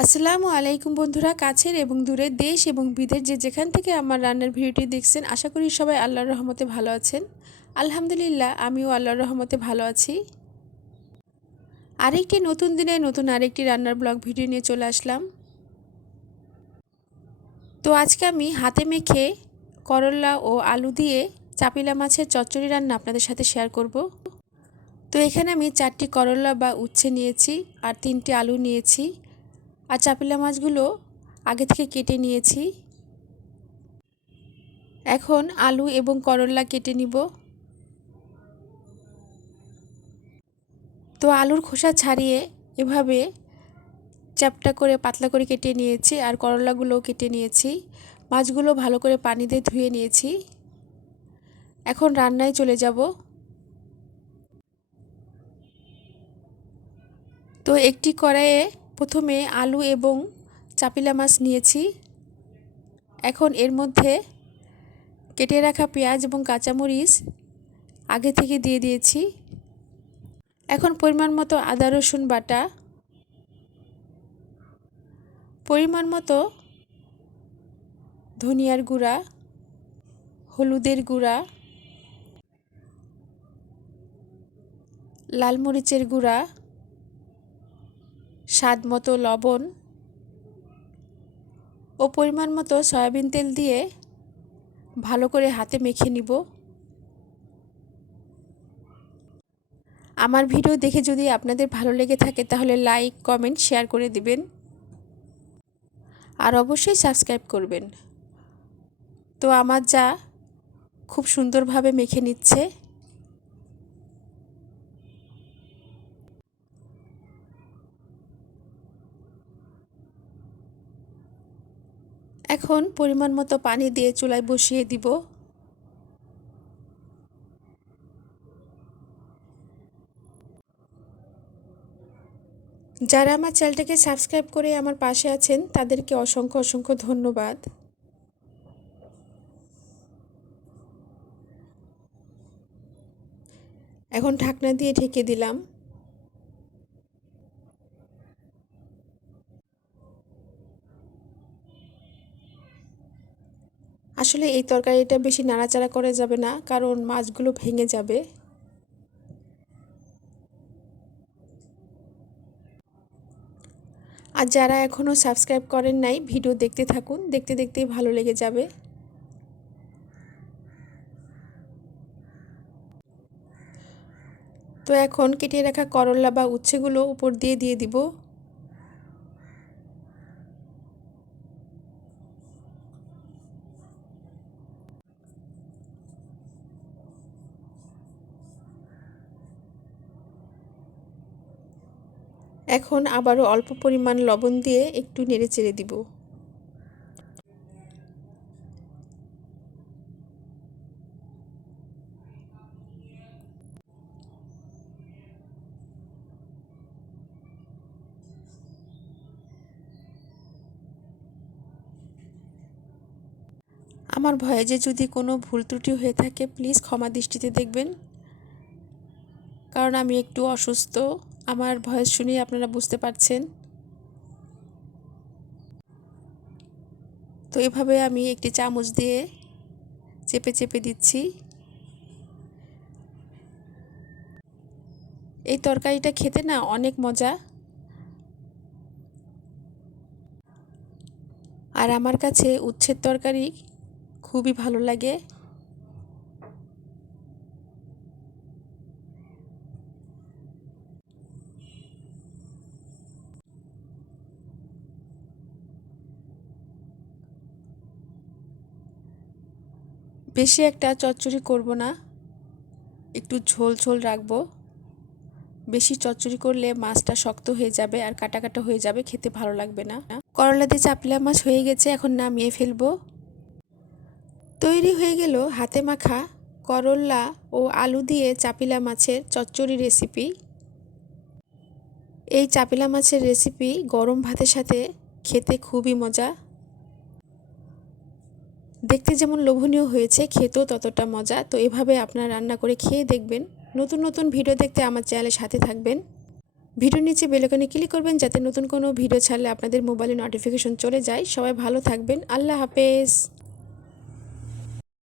আসসালামু আলাইকুম বন্ধুরা, কাছের এবং দূরের দেশ এবং বিদেশ যে যেখান থেকে আমার রান্নার ভিডিওটি দেখছেন, আশা করি সবাই আল্লাহর রহমতে ভালো আছেন। আলহামদুলিল্লাহ, আমিও আল্লাহর রহমতে ভালো আছি। আরেকটি নতুন দিনে নতুন আরেকটি রান্নার ব্লগ ভিডিও নিয়ে চলে আসলাম। তো আজকে আমি হাতে মেখে করল্লা ও আলু দিয়ে চাপিলা মাছের চচ্চড়ি রান্না আপনাদের সাথে শেয়ার করব। তো এখানে আমি চারটি করল্লা বা উচ্ছে নিয়েছি আর তিনটি আলু নিয়েছি। আর চাপিলা মাছগুলো আগে থেকে কেটে নিয়েছি। এখন আলু এবং করল্লা কেটে নিব। তো আলুর খোসা ছাড়িয়ে এভাবে চ্যাপটা করে, পাতলা করে কেটে নিয়েছি আর করলাগুলোও কেটে নিয়েছি। মাছগুলো ভালো করে পানি দিয়ে ধুয়ে নিয়েছি। এখন রান্নায় চলে যাব। তো একটি কড়াইয়ে প্রথমে আলু এবং চাপিলা মাছ নিয়েছি। এখন এর মধ্যে কেটে রাখা পেঁয়াজ এবং কাঁচামরিচ আগে থেকে দিয়ে দিয়েছি। এখন পরিমাণ মতো আদা, রসুন বাটা। পরিমাণ মতো ধনিয়ার গুঁড়া, হলুদের গুঁড়া, লাল মরিচের গুঁড়া স্বাদ মতো লবণ ও পরিমাণ মতো সয়াবিন তেল দিয়ে ভালো করে হাতে মেখে নিব। আমার ভিডিও দেখে যদি আপনাদের ভালো লেগে থাকে তাহলে লাইক, কমেন্ট, শেয়ার করে দিবেন। আর অবশ্যই সাবস্ক্রাইব করবেন। তো আমার যা খুব সুন্দরভাবে মেখে নিচ্ছে। এখন পরিমাণ মতো পানি দিয়ে চুলায় বসিয়ে দিব। যারা আমার চ্যানেলটাকে সাবস্ক্রাইব করে আমার পাশে আছেন, তাদেরকে অসংখ্য অসংখ্য ধন্যবাদ। এখন ঢাকনা দিয়ে ঢেকে দিলাম। আসলে এই তরকারিটা বেশি নাড়াচাড়া করা যাবে না, কারণ মাছগুলো ভেঙে যাবে। আর যারা এখনও সাবস্ক্রাইব করেন নাই, ভিডিও দেখতে থাকুন, দেখতে দেখতেই ভালো লেগে যাবে। তো এখন কেটে রাখা করল্লা বা উচ্ছেগুলো উপর দিয়ে দিয়ে দিব। এখন আবারও অল্প পরিমাণ লবণ দিয়ে একটু নেড়ে চেড়ে দিব। আমার ভয়ে যে যদি কোনো ভুল ত্রুটি হয়ে থাকে প্লিজ ক্ষমা দৃষ্টিতে দেখবেন। কারণ আমি একটু অসুস্থ। আমার ভয়েস শুনেই আপনারা বুঝতে পারছেন। তো এভাবে আমি একটি চামচ দিয়ে চেপে চেপে দিচ্ছি। এই তরকারিটা খেতে না অনেক মজা। আর আমার কাছে উচ্ছের তরকারি খুবই ভালো লাগে। বেশি একটা চচ্চড়ি করব না। একটু ঝোল ঝোল রাখব। বেশি চচ্চড়ি করলে মাছটা শক্ত হয়ে যাবে আর কাটা কাটা হয়ে যাবে, খেতে ভালো লাগবে না। করলা দিয়ে চাপলা মাছ হয়ে গেছে, এখন নামিয়ে ফেলব। তৈরি হয়ে গেল হাতে মাখা করল্লা ও আলু দিয়ে চাপিলা মাছের চচ্চড়ি রেসিপি। এই চাপিলা মাছের রেসিপি গরম ভাতের সাথে খেতে খুবই মজা। দেখতে যেমন লোভনীয় হয়েছে, খেতেও ততটা মজা। তো এভাবে আপনার রান্না করে খেয়ে দেখবেন। নতুন নতুন ভিডিও দেখতে আমার চ্যানেলের সাথে থাকবেন। ভিডিওর নিচে বেলকনে ক্লিক করবেন, যাতে নতুন কোনো ভিডিও ছাড়লে আপনাদের মোবাইলে নোটিফিকেশন চলে যায়। সবাই ভালো থাকবেন। আল্লাহ হাফেজ।